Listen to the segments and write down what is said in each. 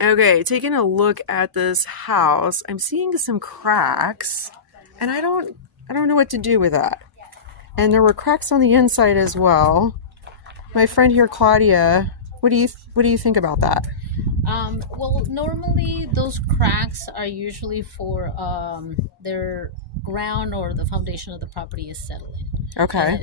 Okay, taking a look at this house, I'm seeing some cracks, and I don't know what to do with that. And there were cracks on the inside as well. My friend here, Claudia, what do you think about that? Well, normally those cracks are usually for their ground or the foundation of the property is settling. And Okay.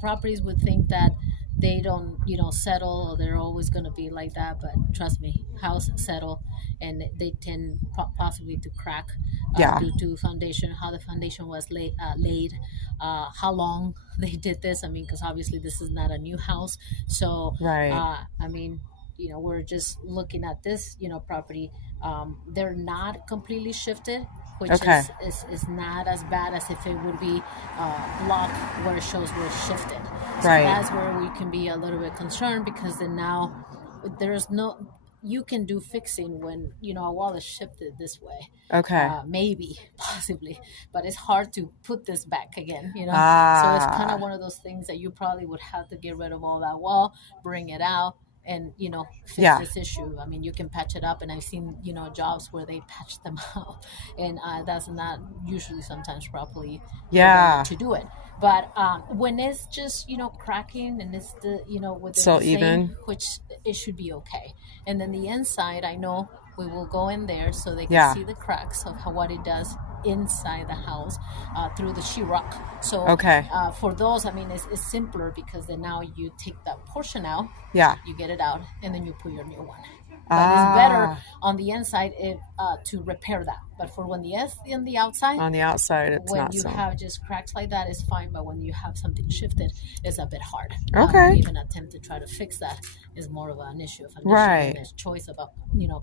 properties would think that they don't, settle or they're always going to be like that. But trust me, house settle and they tend possibly to crack Yeah. due to foundation, how the foundation was laid, how long they did this. I mean, because obviously this is not a new house. So, Right. I mean, we're just looking at this property. They're not completely shifted, which Okay. is not as bad as if it would be block where it shows where it's shifted. So Right. that's where we can be a little bit concerned, because then now there's no, you can do fixing when a wall is shifted this way, Okay. maybe possibly, but it's hard to put this back again. So it's kind of Ah. one of those things that you probably would have to get rid of all that wall, bring it out, and fix Yeah. this issue. I mean, you can patch it up, and I've seen jobs where they patch them out, and that's not usually sometimes properly the way Yeah. to do it. But when it's just cracking and it's the within So the same, even. which it should be okay. And then the inside, I know we will go in there so they can Yeah. see the cracks of what it does inside the house through the sheetrock. So Okay. for those, I mean, it's simpler, because then now you take that portion out, Yeah. you get it out, and then you put your new one. But it's better Ah. on the inside to repair that. But for when on the outside, On the outside, it's when not you so. have just cracks like that, it's fine. But when you have something shifted, it's a bit hard. Okay. Even attempt to try to fix that is more of an issue of an issue, and Right. there's choice about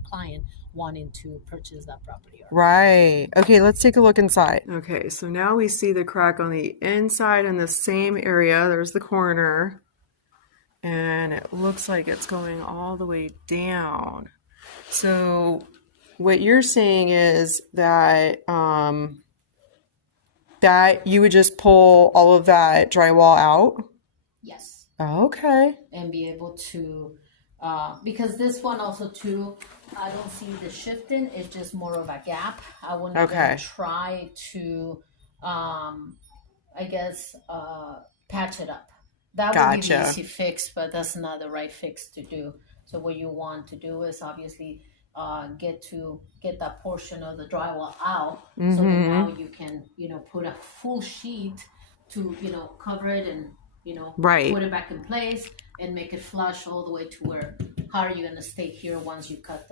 client wanting to purchase that property or not. Right. Okay, let's take a look inside. Okay, so now we see the crack on the inside in the same area. There's the corner, and it looks like it's going all the way down. So what you're saying is that you would just pull all of that drywall out? Yes, Okay. and be able to, because this one also too, I don't see the shifting. It's just more of a gap. I wouldn't even Okay. try to, I guess, patch it up. That would be the Gotcha. easy fix, but that's not the right fix to do. So what you want to do is obviously get that portion of the drywall out, so that now Mm-hmm. you can put a full sheet to cover it, and Right. put it back in place and make it flush all the way to where, how are you going to stay here once you cut